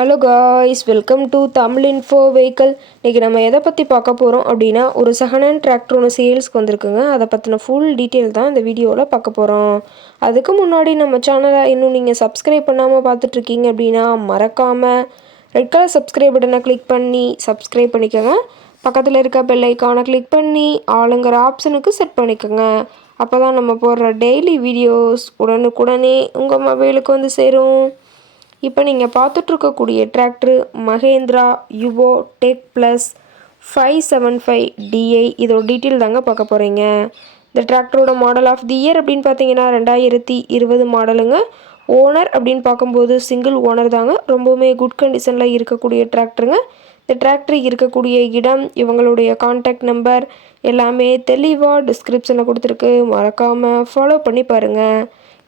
Hello guys, welcome to Tamil info vehicle. இன்றைக்கி நம்ம எதை பற்றி பார்க்க போகிறோம் அப்படின்னா, ஒரு செகண்ட் ஹேண்ட் டிராக்டர் ஒன்று சேல்ஸ்க்கு வந்திருக்குங்க. அதை பற்றின ஃபுல் டீட்டெயில் தான் இந்த வீடியோவில் பார்க்க போகிறோம். அதுக்கு முன்னாடி நம்ம சேனலை இன்னும் நீங்கள் சப்ஸ்கிரைப் பண்ணாமல் பார்த்துட்ருக்கீங்க அப்படின்னா மறக்காமல் ரெட் கலர் சப்ஸ்கிரைப் பட்டனை கிளிக் பண்ணி சப்ஸ்கிரைப் பண்ணிக்கோங்க. பக்கத்தில் இருக்க பெல் ஐக்கானை கிளிக் பண்ணி ஆளுங்கிற ஆப்ஷனுக்கு செட் பண்ணிக்கோங்க. அப்போ தான் நம்ம போடுற டெய்லி வீடியோஸ் உடனுக்குடனே உங்கள் மொபைலுக்கு வந்து சேரும். இப்போ நீங்கள் பார்த்துட்ருக்கக்கூடிய tractor Mahindra Yuvo tech plus 575DI. இதோட டீட்டெயில் தாங்க பார்க்க போகிறீங்க. இந்த டிராக்டரோட மாடல் ஆஃப் தி இயர் அப்படின்னு பார்த்தீங்கன்னா 2020 மாடலுங்க. ஓனர் அப்படின்னு பார்க்கும்போது சிங்கிள் ஓனர் தாங்க. ரொம்பவுமே குட் கண்டிஷனில் இருக்கக்கூடிய டிராக்டருங்க. இந்த டிராக்டர் இருக்கக்கூடிய இடம், இவங்களுடைய கான்டாக்ட் நம்பர் எல்லாமே தெளிவாக டிஸ்கிரிப்ஷனில் கொடுத்துருக்கு. மறக்காமல் ஃபாலோ பண்ணி பாருங்கள்.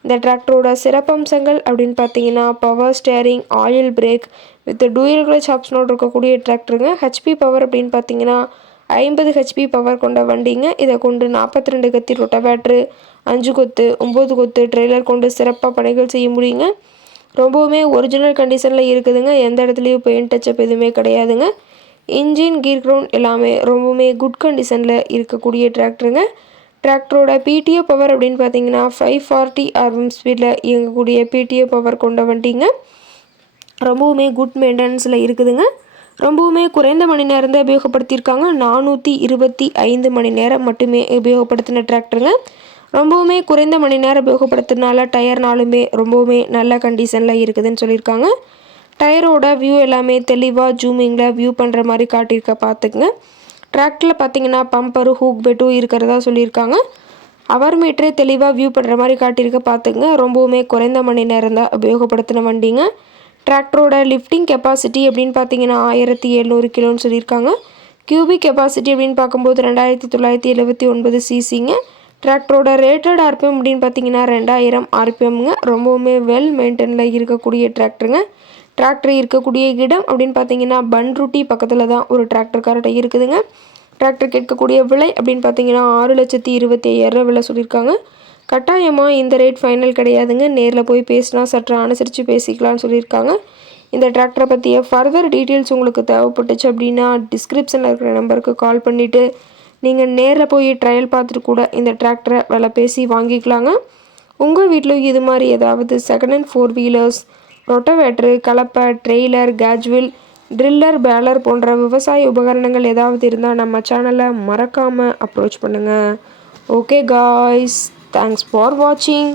இந்த டிராக்டரோட சிறப்பம்சங்கள் அப்படின்னு பார்த்தீங்கன்னா power steering, oil brake with dual clutch ஆப்ஷனோடு இருக்கக்கூடிய டிராக்டருங்க. ஹெச்பி பவர் அப்படின்னு பார்த்தீங்கன்னா 50 ஹெச்பி பவர் கொண்ட வண்டிங்க. இதை கொண்டு 42 கத்தி ரொட்டவேட்ரு, 5 கொத்து 9 கொத்து ட்ரெய்லர் கொண்டு சிறப்பாக பணிகள் செய்ய முடியுங்க. ரொம்பவுமே ஒரிஜினல் கண்டிஷனில் இருக்குதுங்க. எந்த இடத்துலையும் பெயிண்ட் டச்சப் எதுவுமே கிடையாதுங்க. இன்ஜின், கீர் கிரவுண்ட் எல்லாமே ரொம்பவுமே குட் கண்டிஷனில் இருக்கக்கூடிய டிராக்டருங்க. டிராக்டரோட பிடிஓ பவர் அப்படின்னு பார்த்தீங்கன்னா 540 RPM ஸ்பீடில் இயங்கக்கூடிய பிடிஓ பவர் கொண்ட வண்டிங்க. ரொம்பவுமே குட் மெயின்டெனன்ஸில் இருக்குதுங்க. ரொம்பவுமே குறைந்த மணி நேரம் தான் உபயோகப்படுத்தியிருக்காங்க. 425 மணி நேரம் மட்டுமே உபயோகப்படுத்தின டிராக்டருங்க. ரொம்பவுமே குறைந்த மணி நேரம் உபயோகப்படுத்துறதுனால டயர்னாலுமே ரொம்பவுமே நல்ல கண்டிஷனில் இருக்குதுன்னு சொல்லியிருக்காங்க. டயரோட வியூ எல்லாமே தெளிவாக ஜூமிங்கில் வியூ பண்ணுற மாதிரி காட்டியிருக்க பார்த்துக்குங்க. டிராக்டரில் பார்த்தீங்கன்னா பம்பரு, ஹூக் பெட்டும் இருக்கிறதா சொல்லியிருக்காங்க. அவர் மீட்டரே தெளிவாக வியூ பண்ணுற மாதிரி காட்டியிருக்க பார்த்துங்க. ரொம்பவுமே குறைந்த மணி நேரம் தான் உபயோகப்படுத்தின வண்டிங்க. டிராக்டரோட லிஃப்டிங் கெப்பாசிட்டி அப்படின்னு பார்த்தீங்கன்னா 1700 கிலோன்னு சொல்லியிருக்காங்க. கியூபிக் கெப்பாசிட்டி அப்படின்னு பார்க்கும்போது 2979 சிசிங்க. டிராக்டரோட ரேட்டட் ஆர்பிஎம் அப்படின்னு பார்த்தீங்கன்னா 2000 RPMங்க. ரொம்பவுமே வெல் மெயின்டெனில் இருக்கக்கூடிய டிராக்டருங்க. டிராக்டர் இருக்கக்கூடிய இடம் அப்படின்னு பார்த்தீங்கன்னா பன்ருட்டி பக்கத்தில் தான் ஒரு டிராக்டர் கரெக்டாக இருக்குதுங்க. டிராக்டர் கேட்கக்கூடிய விலை அப்படின்னு பார்த்தீங்கன்னா 6,25,000 விலை சொல்லியிருக்காங்க. கட்டாயமாக இந்த ரேட் ஃபைனல் கிடையாதுங்க. நேரில் போய் பேசினா சற்று அனுசரித்து பேசிக்கலாம்னு சொல்லியிருக்காங்க. இந்த டிராக்டரை பற்றிய ஃபர்தர் டீட்டெயில்ஸ் உங்களுக்கு தேவைப்பட்டுச்சு அப்படின்னா டிஸ்கிரிப்ஷனில் இருக்கிற நம்பருக்கு கால் பண்ணிவிட்டு நீங்கள் நேரில் போய் ட்ரையல் பார்த்துட்டு கூட இந்த டிராக்டரை விலை பேசி வாங்கிக்கலாங்க. உங்கள் வீட்டில் இது மாதிரி ஏதாவது செகண்ட் ஹேண்ட் 4 வீலர்ஸ், ரொட்டவேட்ரு, கலப்பை, ட்ரெய்லர், கேஜ்வில், ட்ரில்லர், பேலர் போன்ற விவசாய உபகரணங்கள் ஏதாவது இருந்தால் நம்ம சேனலை மறக்காமல் அப்ரோச் பண்ணுங்கள். ஓகே காய்ஸ், தேங்க்ஸ் ஃபார் வாட்சிங்.